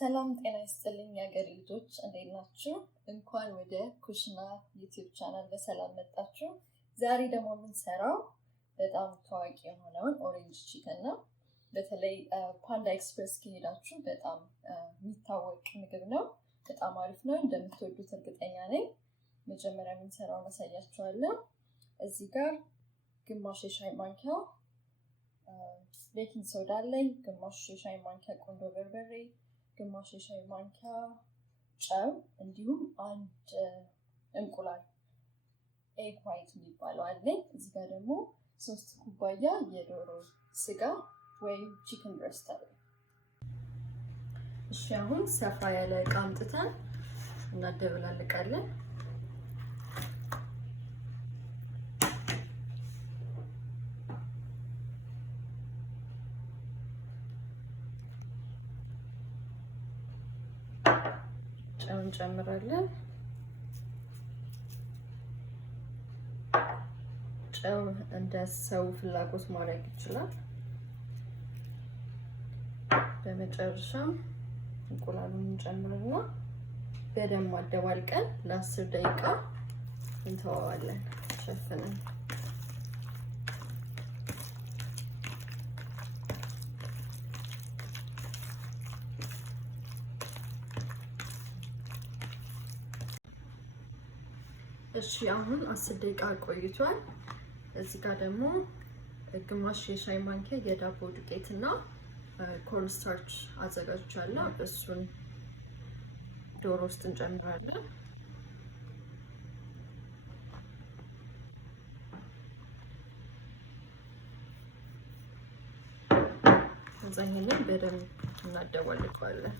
ሰላም ጤና ይስጥልኝ የሀገሬ ልጆች እንዴት ናችሁ? እንኳን ወደ ኩሽና ዩቲዩብ ቻናል በሰላም መጣችሁ። ዛሬ ደግሞ የምንሰራው በጣም ታዋቂ የሆነውን ኦሬንጅ ቺከን ነው። በተለይ ፓንዳ ኤክስፕረስ ከሄዳችሁ በጣም የሚታወቅ ምግብ ነው። በጣም አሪፍ ነው፣ እንደምትወዱት እርግጠኛ ነኝ። መጀመሪያ የምንሰራውን አሳያችኋለሁ። እዚህ ጋር ግማሽ የሻይ ማንኪያ ቤኪንግ ሶዳ አለኝ፣ ግማሽ የሻይ ማንኪያ ቆንጆ በርበሬ፣ ግማሽ የሻይ ማንኪያ ጨው እንዲሁም አንድ እንቁላል ኤግ ዋይት የሚባለው አለኝ። እዚህ ጋር ደግሞ 3 ኩባያ የዶሮ ስጋ ወይም ቺክን ብሬስት አለኝ። እሺ አሁን ሰፋ ያለ ዕቃ አምጥተን እናደበላልቃለን። ጨው እንጨምራለን። ጨው እንደ ሰው ፍላጎት ማድረግ ይችላል። በመጨረሻም እንቁላሉን እንጨምርና በደንብ አደባልቀን ለ10 ደቂቃ እንተዋዋለን ሸፍነን። እሺ አሁን 10 ደቂቃ ቆይቷል። እዚህ ጋር ደግሞ ግማሽ የሻይ ማንኪያ የዳቦ ዱቄትና ኮርን ስታርች አዘጋጅቻለሁ። እሱን ዶሮ ውስጥ እንጨምራለን። ይሄንን በደንብ እናደባልቀዋለን።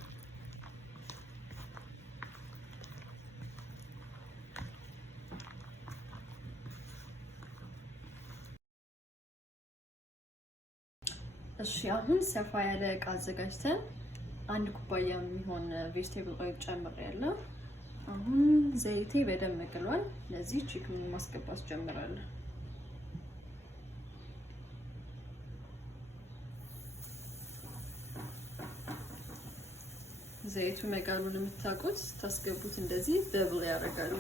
እሺ አሁን ሰፋ ያለ ዕቃ አዘጋጅተን 1 ኩባያ የሚሆን ቬጅቴብል ኦይል ጨምሬያለሁ። አሁን ዘይቴ በደንብ ግሏል። ለዚህ ቺክኑን ማስገባት ጀምራለሁ። ዘይቱ መጋሉን የምታውቁት ታስገቡት እንደዚህ ደብል ያደርጋሉ።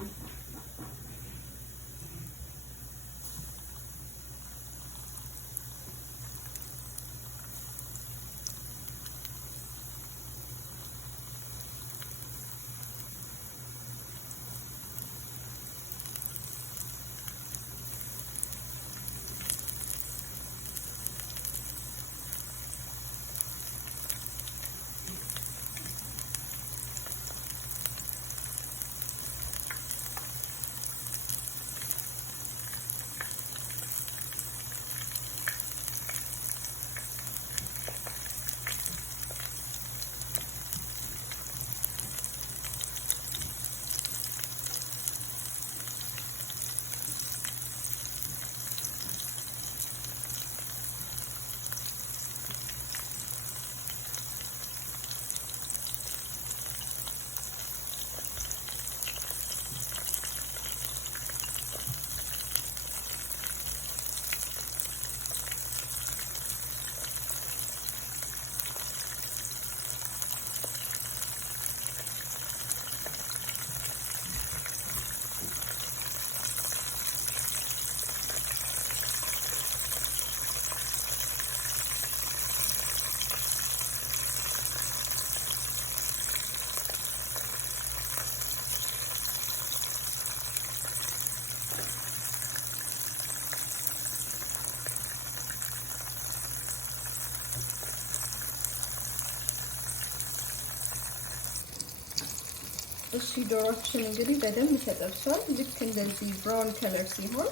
እሺ ዶሮችን እንግዲህ በደንብ ተጠብሷል። ልክ እንደዚህ ብራውን ከለር ሲሆን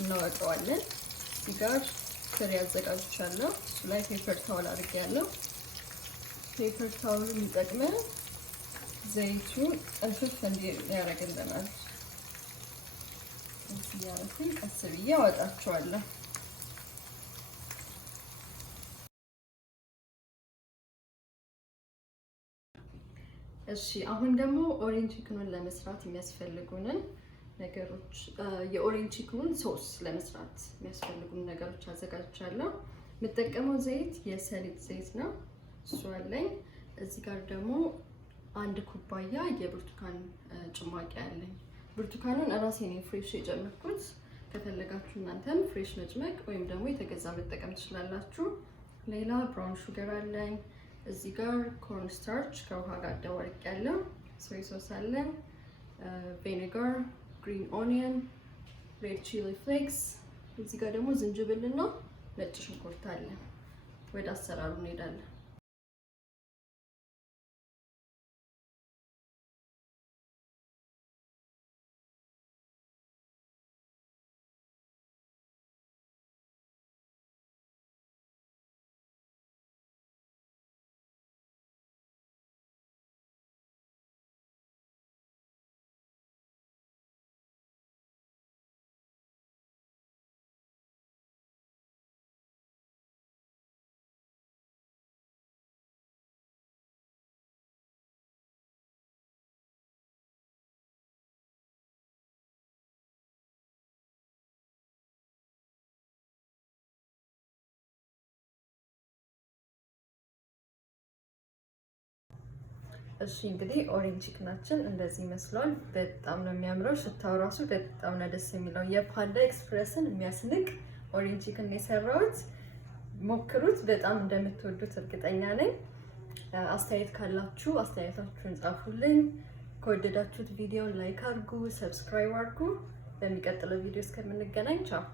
እናወጣዋለን። እዚህ ጋር ስሪ አዘጋጅቻለሁ። እሱ ላይ ፔፐር ታውል አድርጌያለሁ። ፔፐር ታውል የሚጠቅመን ዘይቱን እንፍፍ እንዲል ያደርግልናል። እዚህ ያረኩኝ ቀስ ብዬ አወጣቸዋለሁ። እሺ አሁን ደግሞ ኦሬንጅ ቺክኑን ለመስራት የሚያስፈልጉንን ነገሮች የኦሬንጅ ቺክኑን ሶስ ለመስራት የሚያስፈልጉን ነገሮች አዘጋጅቻለሁ። የምጠቀመው ዘይት የሰሊጥ ዘይት ነው። እሱ አለኝ። እዚህ ጋር ደግሞ አንድ ኩባያ የብርቱካን ጭማቂ አለኝ። ብርቱካኑን እራሴ ነኝ ፍሬሽ የጨመርኩት። ከፈለጋችሁ እናንተም ፍሬሽ መጭመቅ ወይም ደግሞ የተገዛ መጠቀም ትችላላችሁ። ሌላ ብራውን ሹገር አለኝ። እዚህ ጋር ኮርን ስታርች ከውሃ ጋር አደባልቅ ያለው፣ ሶይ ሶስ አለኝ፣ ቪኔጋር፣ ግሪን ኦኒየን፣ ሬድ ቺሊ ፍሌክስ። እዚህ ጋር ደግሞ ዝንጅብልና ነጭ ሽንኩርት አለ። ወደ አሰራሩ እንሄዳለን። እሺ እንግዲህ ኦሬንጅ ቺክናችን እንደዚህ ይመስላል። በጣም ነው የሚያምረው። ሽታው ራሱ በጣም ነው ደስ የሚለው። የፓንዳ ኤክስፕረስን የሚያስንቅ ኦሬንጅ ቺክን የሰራሁት። ሞክሩት፣ በጣም እንደምትወዱት እርግጠኛ ነኝ። አስተያየት ካላችሁ አስተያየታችሁን ጻፉልኝ። ከወደዳችሁት ቪዲዮን ላይክ አድርጉ፣ ሰብስክራይብ አድርጉ። በሚቀጥለው ቪዲዮ እስከምንገናኝ ቻው።